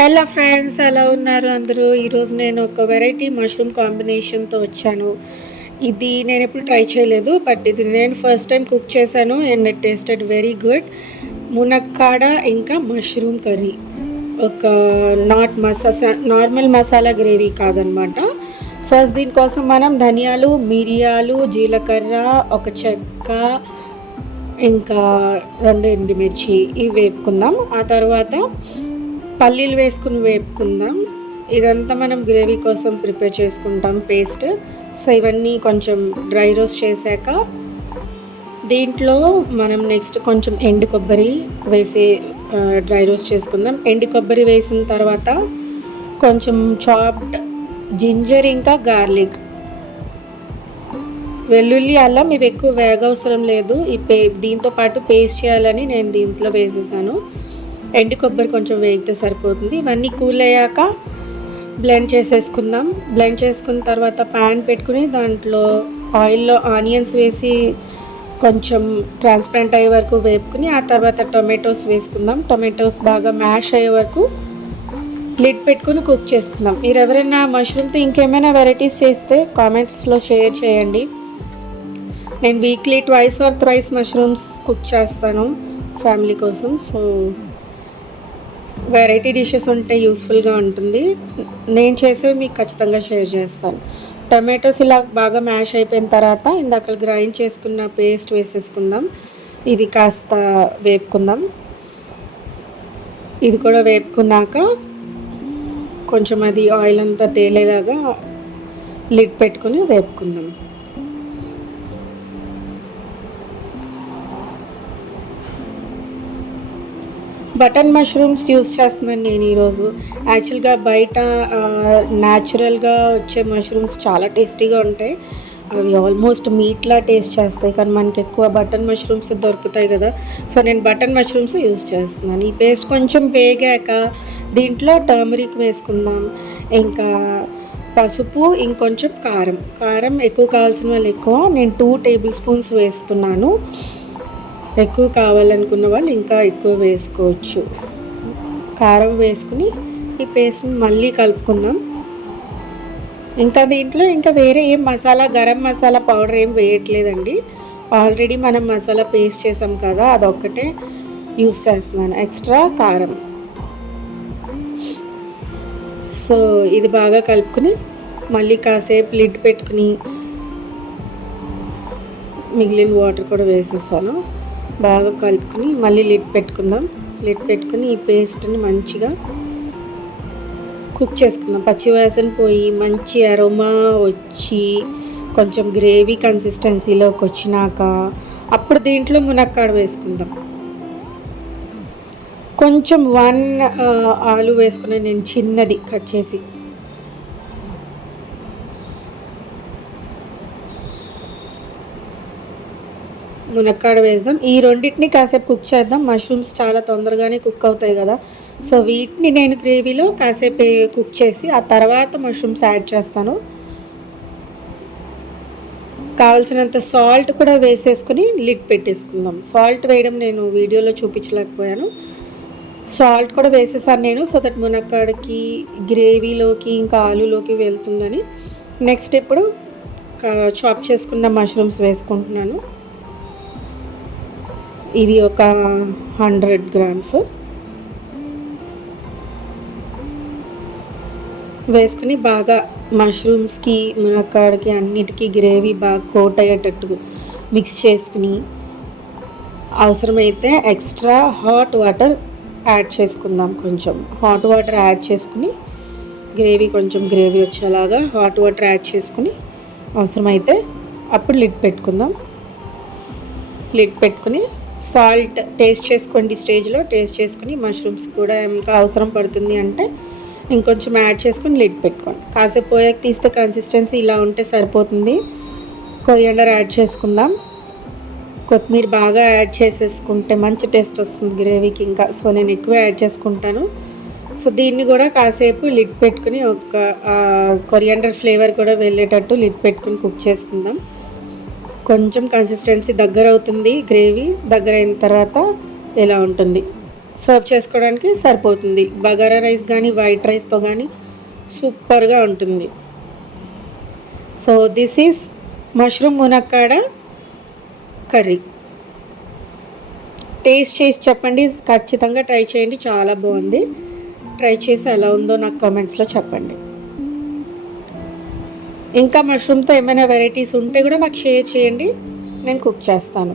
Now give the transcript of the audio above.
Hello friends, ఎలా ఉన్నారు అందరూ? ఈరోజు నేను ఒక వెరైటీ మష్రూమ్ కాంబినేషన్తో వచ్చాను. ఇది నేను ఎప్పుడు ట్రై చేయలేదు, బట్ ఇది నేను ఫస్ట్ టైం కుక్ చేశాను and it tasted very good. మునక్కాడ ఇంకా మష్రూమ్ కర్రీ, ఒక నార్మల్ మసాలా గ్రేవీ కాదనమాట. ఫస్ట్ దీనికోసం మనం ధనియాలు, మిరియాలు, జీలకర్ర, ఒక చెక్క, ఇంకా 2 ఎండుమిర్చి ఇవి వేపుకుందాం. ఆ తర్వాత పల్లీలు వేసుకుని వేపుకుందాం. ఇదంతా మనం గ్రేవీ కోసం ప్రిపేర్ చేసుకుంటాం పేస్ట్. సో ఇవన్నీ కొంచెం డ్రై రోస్ట్ చేశాక దీంట్లో మనం నెక్స్ట్ కొంచెం ఎండు కొబ్బరి వేసి డ్రై రోస్ట్ చేసుకుందాం. ఎండు కొబ్బరి వేసిన తర్వాత కొంచెం చాప్డ్ జింజర్ ఇంకా గార్లిక్, వెల్లుల్లి, అల్లం ఇవి ఎక్కువ వేగవసరం లేదు. దీంతో పాటు పేస్ట్ చేయాలని నేను దీంట్లో వేసేసాను. ఎండు కొబ్బరి కొంచెం వేగితే సరిపోతుంది. ఇవన్నీ కూల్ అయ్యాక బ్లెండ్ చేసేసుకుందాం. బ్లెండ్ చేసుకున్న తర్వాత ప్యాన్ పెట్టుకుని దాంట్లో ఆయిల్లో ఆనియన్స్ వేసి కొంచెం ట్రాన్స్పరెంట్ అయ్యే వరకు వేపుకుని ఆ తర్వాత టొమాటోస్ వేసుకుందాం. టొమాటోస్ బాగా మ్యాష్ అయ్యే వరకు లిడ్ పెట్టుకుని కుక్ చేసుకుందాం. మీరు ఎవరైనా మష్రూమ్తో ఇంకేమైనా వెరైటీస్ చేస్తే కామెంట్స్లో షేర్ చేయండి. నేను వీక్లీ 2 or 3 మష్రూమ్స్ కుక్ చేస్తాను ఫ్యామిలీ కోసం. సో వెరైటీ డిషెస్ ఉంటే యూస్ఫుల్గా ఉంటుంది. నేను చేసేవి మీకు ఖచ్చితంగా షేర్ చేస్తాను. టమాటోస్ ఇలా బాగా మ్యాష్ అయిపోయిన తర్వాత ఇందాక గ్రైండ్ చేసుకున్న పేస్ట్ వేసేసుకుందాం. ఇది కాస్త వేపుకుందాం. ఇది కూడా వేపుకున్నాక కొంచెం అది ఆయిల్ అంతా తేలేలాగా లిడ్ పెట్టుకుని వేపుకుందాం. బటన్ మష్రూమ్స్ యూస్ చేస్తున్నాను నేను ఈరోజు. యాక్చువల్గా బయట న్యాచురల్గా వచ్చే మష్రూమ్స్ చాలా టేస్టీగా ఉంటాయి. అవి ఆల్మోస్ట్ మీట్లా టేస్ట్ చేస్తాయి, కానీ మనకి ఎక్కువ బటన్ మష్రూమ్స్ దొరుకుతాయి కదా. సో నేను బటన్ మష్రూమ్స్ యూస్ చేస్తున్నాను. ఈ పేస్ట్ కొంచెం వేగాక దీంట్లో టర్మరిక్ వేసుకుందాం, ఇంకా పసుపు, ఇంకొంచెం కారం ఎక్కువ కావాల్సిన వాళ్ళు ఎక్కువ. నేను 2 tablespoons వేస్తున్నాను. ఎక్కువ కావాలనుకున్న వాళ్ళు ఇంకా ఎక్కువ వేసుకోవచ్చు. కారం వేసుకుని ఈ పేస్ట్ని మళ్ళీ కలుపుకుందాం. ఇంకా దీంట్లో ఇంకా వేరే ఏం మసాలా, గరం మసాలా పౌడర్ ఏం వేయట్లేదండి. ఆల్రెడీ మనం మసాలా పేస్ట్ చేసాం కదా, అదొక్కటే యూస్ చేస్తున్నాను, ఎక్స్ట్రా కారం. సో ఇది బాగా కలుపుకుని మళ్ళీ కాసేపు లిడ్ పెట్టుకుని మిగిలిన వాటర్ కూడా వేసేసాను. బాగా కలుపుకుని మళ్ళీ లిడ్ పెట్టుకుందాం. లిడ్ పెట్టుకుని ఈ పేస్ట్ని మంచిగా కుక్ చేసుకుందాం. పచ్చివాసన పోయి మంచి అరోమా వచ్చి కొంచెం గ్రేవీ కన్సిస్టెన్సీలోకి వచ్చినాక అప్పుడు దీంట్లో మునక్కాడ వేసుకుందాం. కొంచెం 1 ఆలు వేసుకుని నేను చిన్నది కట్ చేసి మునక్కాడ వేద్దాం. ఈ రెండింటిని కాసేపు కుక్ చేద్దాం. మష్రూమ్స్ చాలా తొందరగానే కుక్ అవుతాయి కదా. సో వీటిని నేను గ్రేవీలో కాసేపు కుక్ చేసి ఆ తర్వాత మష్రూమ్స్ యాడ్ చేస్తాను. కావాల్సినంత సాల్ట్ కూడా వేసేసుకుని లిడ్ పెట్టేసుకుందాం. సాల్ట్ వేయడం నేను వీడియోలో చూపించలేకపోయాను. సాల్ట్ కూడా వేసేసాను నేను, సో దట్ మునక్కాడకి, గ్రేవీలోకి, ఇంకా ఆలులోకి వెళ్తుందని. నెక్స్ట్ ఇప్పుడు చాప్ చేసుకున్న మష్రూమ్స్ వేసుకుంటున్నాను. ఇవి ఒక 100 grams వేసుకుని బాగా మష్రూమ్స్కి, మునక్కాడకి అన్నిటికీ గ్రేవీ బాగా కోట్ అయ్యేటట్టు మిక్స్ చేసుకుని అవసరమైతే ఎక్స్ట్రా హాట్ వాటర్ యాడ్ చేసుకుందాం. కొంచెం హాట్ వాటర్ యాడ్ చేసుకుని కొంచెం గ్రేవీ వచ్చేలాగా హాట్ వాటర్ యాడ్ చేసుకుని అవసరమైతే అప్పుడు లిడ్ పెట్టుకుందాం. లిడ్ పెట్టుకుని సాల్ట్ టేస్ట్ చేసుకోండి. స్టేజ్లో టేస్ట్ చేసుకుని మష్రూమ్స్ కూడా ఇంకా అవసరం పడుతుంది అంటే ఇంకొంచెం యాడ్ చేసుకుని లిడ్ పెట్టుకోండి. కాసేపు పోయాక తీస్తే కన్సిస్టెన్సీ ఇలా ఉంటే సరిపోతుంది. కొరియాండర్ యాడ్ చేసుకుందాం. కొత్తిమీర బాగా యాడ్ చేసేసుకుంటే మంచి టేస్ట్ వస్తుంది గ్రేవీకి ఇంకా. సో నేను ఎక్కువ యాడ్ చేసుకుంటాను. సో దీన్ని కూడా కాసేపు లిడ్ పెట్టుకుని ఒక కొరియాండర్ ఫ్లేవర్ కూడా వెళ్ళేటట్టు లిడ్ పెట్టుకుని కుక్ చేసుకుందాం. కొంచెం కన్సిస్టెన్సీ దగ్గర అవుతుంది. గ్రేవీ దగ్గర అయిన తర్వాత ఇలా ఉంటుంది. సర్వ్ చేసుకోవడానికి సరిపోతుంది. బగారా రైస్ కానీ వైట్ రైస్తో కానీ సూపర్గా ఉంటుంది. సో దిస్ ఈజ్ మష్రూమ్ మునక్కాడ కర్రీ. టేస్ట్ చేసి చెప్పండి, ఖచ్చితంగా ట్రై చేయండి, చాలా బాగుంది. ట్రై చేసి ఎలా ఉందో నాకు కామెంట్స్లో చెప్పండి. ఇంకా మష్రూమ్తో ఏమైనా వెరైటీస్ ఉంటే కూడా నాకు షేర్ చేయండి, నేను కుక్ చేస్తాను.